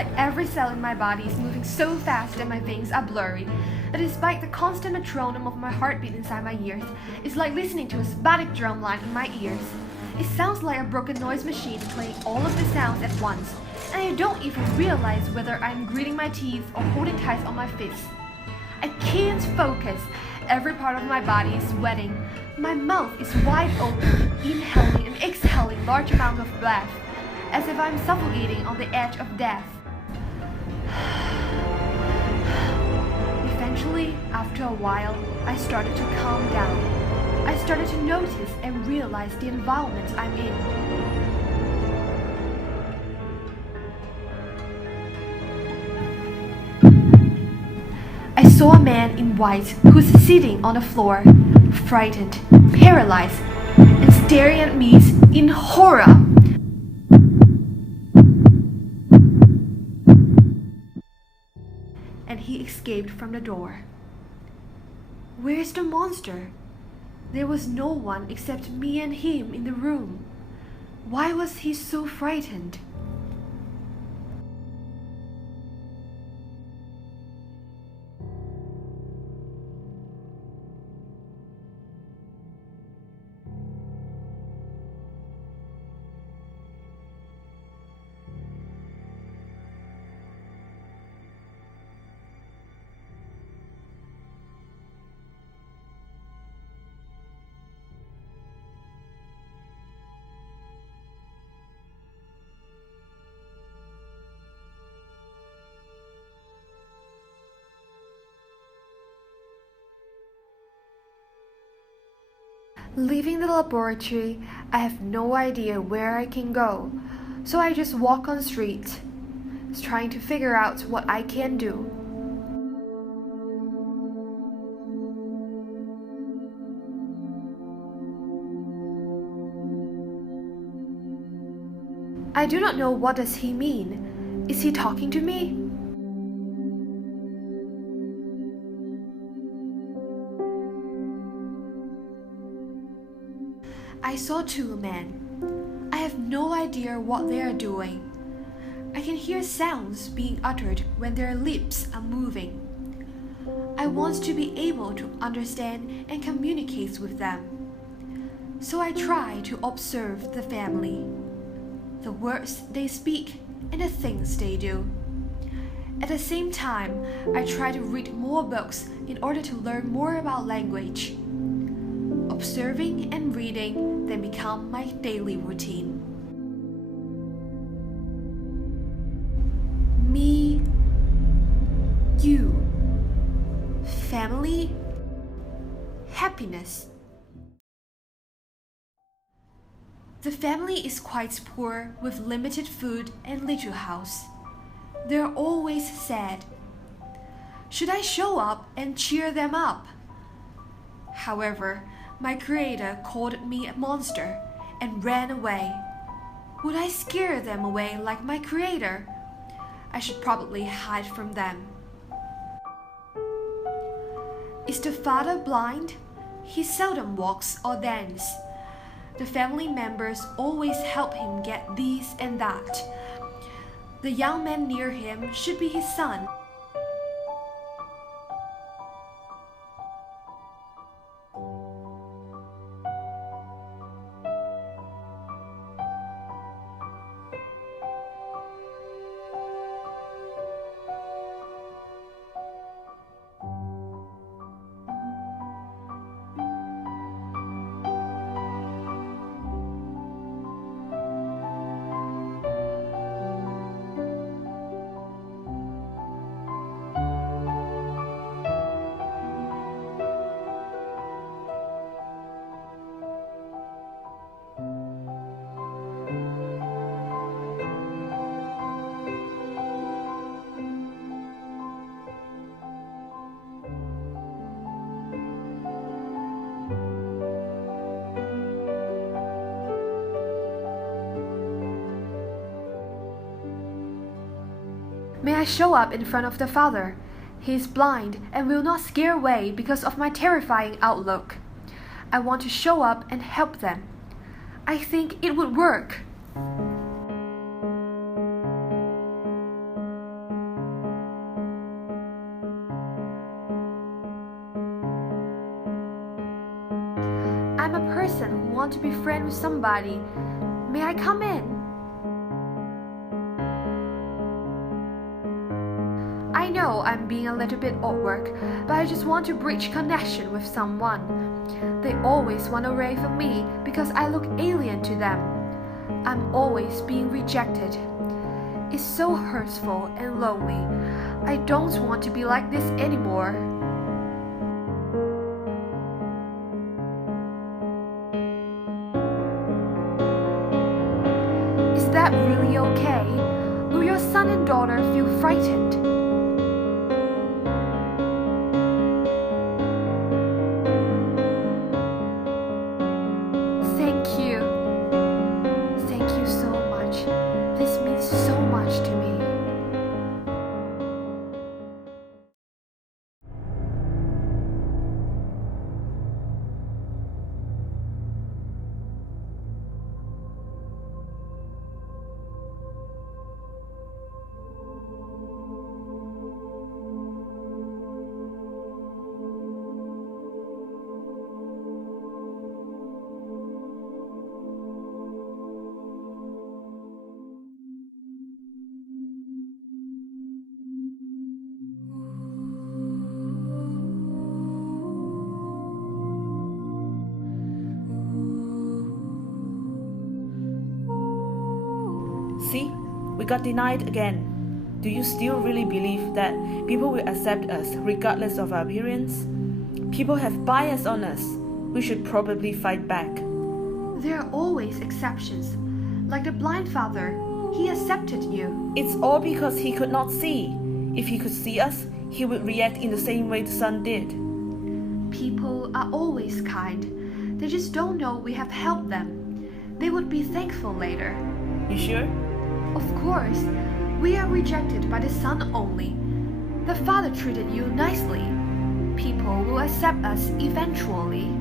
like every cell in my body is moving so fast and my veins are blurry, that despite the constant metronome of my heartbeat inside my ears, it's like listening to a spastic drum line in my ears. It sounds like a broken noise machine playing all of the sounds at once, and I don't even realize whether I'm gritting my teeth or holding tight on my fists. I can't focus. Every part of my body is sweating. My mouth is wide open, inhaling and exhaling large amounts of breath, as if I'm suffocating on the edge of death. Eventually, after a while, I started to calm down. I started to notice and realize the environment I'm in. I saw a man in white who's sitting on the floor, frightened, paralyzed, and staring at me in horror. And he escaped from the door. Where's the monster? There was no one except me and him in the room. Why was he so frightened? Leaving the laboratory, I have no idea where I can go, so I just walk on the street, trying to figure out what I can do. I do not know what does he mean. Is he talking to me? I saw two men. I have no idea what they are doing. I can hear sounds being uttered when their lips are moving. I want to be able to understand and communicate with them. So I try to observe the family, the words they speak and the things they do. At the same time, I try to read more books in order to learn more about language. Observing and reading then become my daily routine. Me, you, family, happiness. The family is quite poor with limited food and little house. They're always sad. Should I show up and cheer them up? However, my creator called me a monster and ran away. Would I scare them away like my creator? I should probably hide from them. Is the father blind? He seldom walks or dances. The family members always help him get this and that. The young man near him should be his son. May I show up in front of the father? He is blind and will not scare away because of my terrifying outlook. I want to show up and help them. I think it would work. want to be friends with somebody. May I come in? I know I'm being a little bit awkward, but I just want to bridge connection with someone. They always run away from me because I look alien to them. I'm always being rejected. It's so hurtful and lonely. I don't want to be like this anymore. Is that really okay? Will your son and daughter feel frightened? Thank you. Thank you so much. This means so much to me. See, we got denied again. Do you still really believe that people will accept us regardless of our appearance? People have bias on us. We should probably fight back. There are always exceptions. Like the blind father, he accepted you. It's all because he could not see. If he could see us, he would react in the same way the son did. People are always kind. They just don't know we have helped them. They would be thankful later. You sure? Of course, we are rejected by the son only. The father treated you nicely. People will accept us eventually.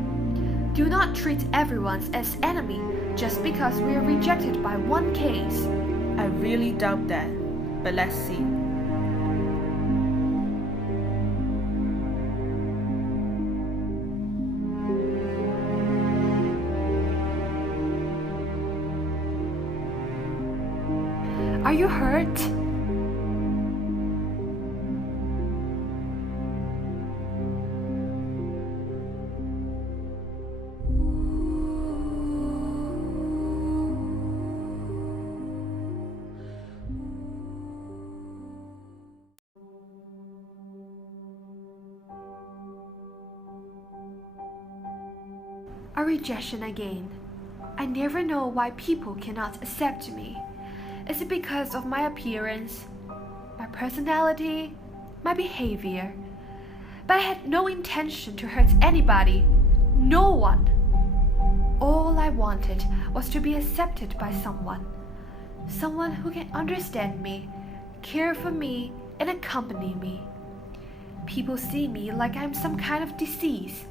Do not treat everyone as enemy just because we are rejected by one case. I really doubt that, but let's see. Are you hurt? A rejection again. I never know why people cannot accept me. Is it because of my appearance, my personality, my behavior? But I had no intention to hurt anybody, no one. All I wanted was to be accepted by someone who can understand me, care for me, and accompany me. People see me like I'm some kind of disease.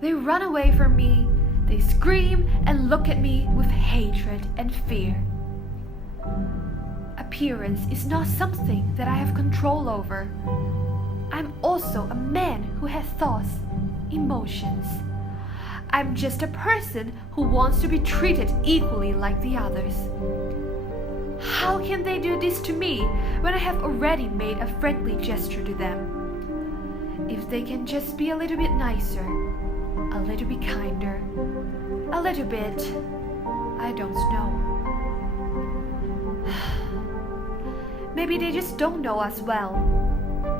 They run away from me, they scream and look at me with hatred and fear. Appearance is not something that I have control over. I'm also a man who has thoughts, emotions. I'm just a person who wants to be treated equally like the others. How can they do this to me when I have already made a friendly gesture to them? If they can just be a little bit nicer, a little bit kinder, a little bit, I don't know. Maybe they just don't know us well.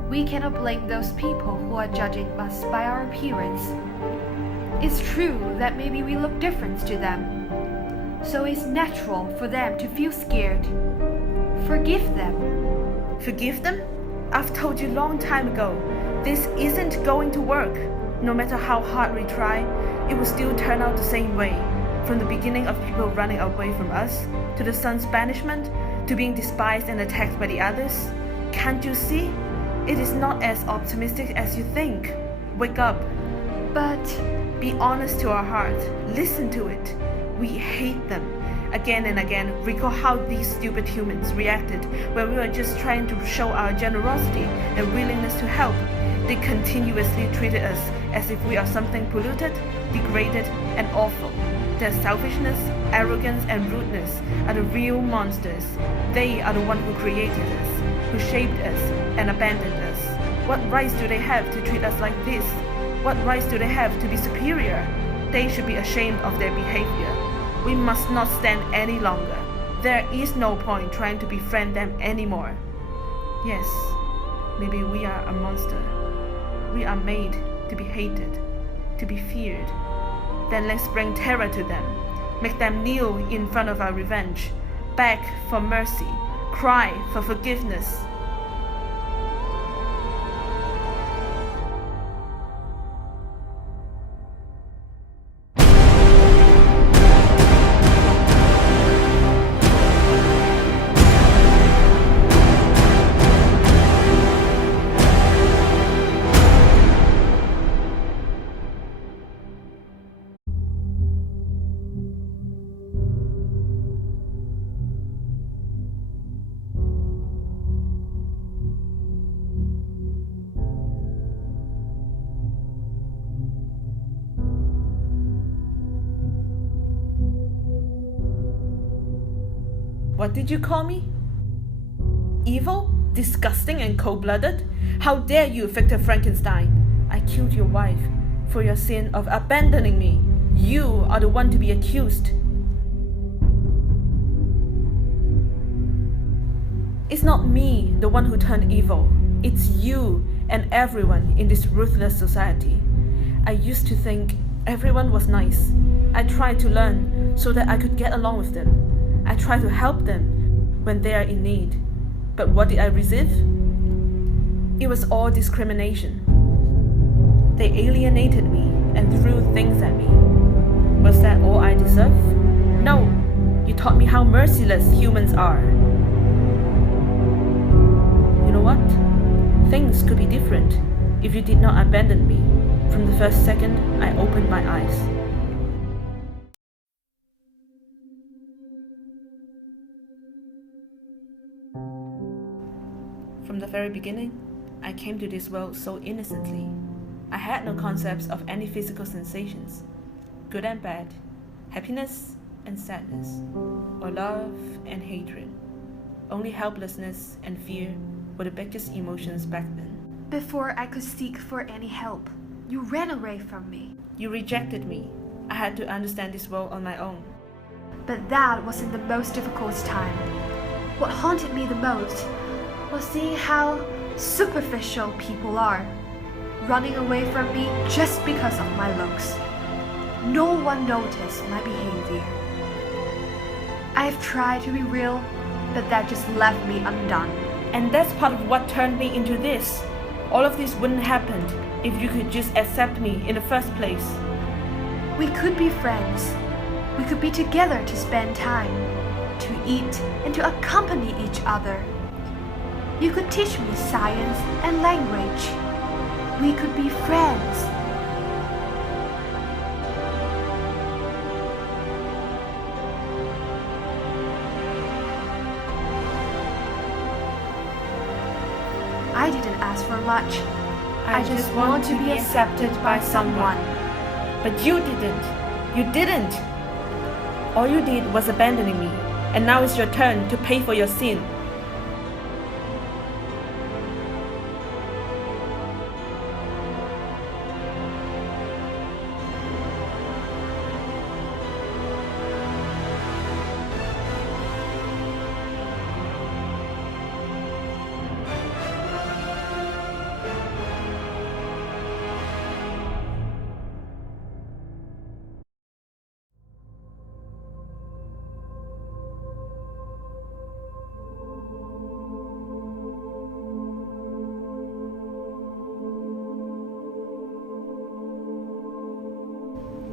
We cannot blame those people who are judging us by our appearance. It's true that maybe we look different to them. So it's natural for them to feel scared. Forgive them. Forgive them? I've told you a long time ago, this isn't going to work. No matter how hard we try, it will still turn out the same way. From the beginning of people running away from us, to the son's banishment, to being despised and attacked by the others. Can't you see? It is not as optimistic as you think. Wake up. But be honest to our heart. Listen to it. We hate them. Again and again, recall how these stupid humans reacted when we were just trying to show our generosity and willingness to help. They continuously treated us as if we are something polluted, degraded, and awful. Their selfishness, arrogance, and rudeness are the real monsters. They are the ones who created us, who shaped us, and abandoned us. What rights do they have to treat us like this? What rights do they have to be superior? They should be ashamed of their behavior. We must not stand any longer. There is no point trying to befriend them anymore. Yes, maybe we are a monster. We are made to be hated, to be feared. Then let's bring terror to them, make them kneel in front of our revenge, beg for mercy, cry for forgiveness. What did you call me? Evil? Disgusting and cold-blooded? How dare you, Victor Frankenstein? I killed your wife for your sin of abandoning me. You are the one to be accused. It's not me, the one who turned evil. It's you and everyone in this ruthless society. I used to think everyone was nice. I tried to learn so that I could get along with them. I try to help them when they are in need. But what did I receive? It was all discrimination. They alienated me and threw things at me. Was that all I deserve? No, you taught me how merciless humans are. You know what? Things could be different if you did not abandon me from the first second I opened my eyes. From the very beginning, I came to this world so innocently. I had no concepts of any physical sensations, good and bad, happiness and sadness, or love and hatred. Only helplessness and fear were the biggest emotions back then. Before I could seek for any help, you ran away from me. You rejected me. I had to understand this world on my own. But that wasn't the most difficult time. What haunted me the most was seeing how superficial people are, running away from me just because of my looks. No one noticed my behavior. I have tried to be real, but that just left me undone. And that's part of what turned me into this. All of this wouldn't happen if you could just accept me in the first place. We could be friends. We could be together to spend time, to eat, and to accompany each other. You could teach me science and language. We could be friends. I didn't ask for much. I just want to be accepted by someone. But you didn't. You didn't. All you did was abandoning me, and now it's your turn to pay for your sin.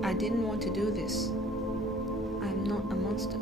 I didn't want to do this. I'm not a monster.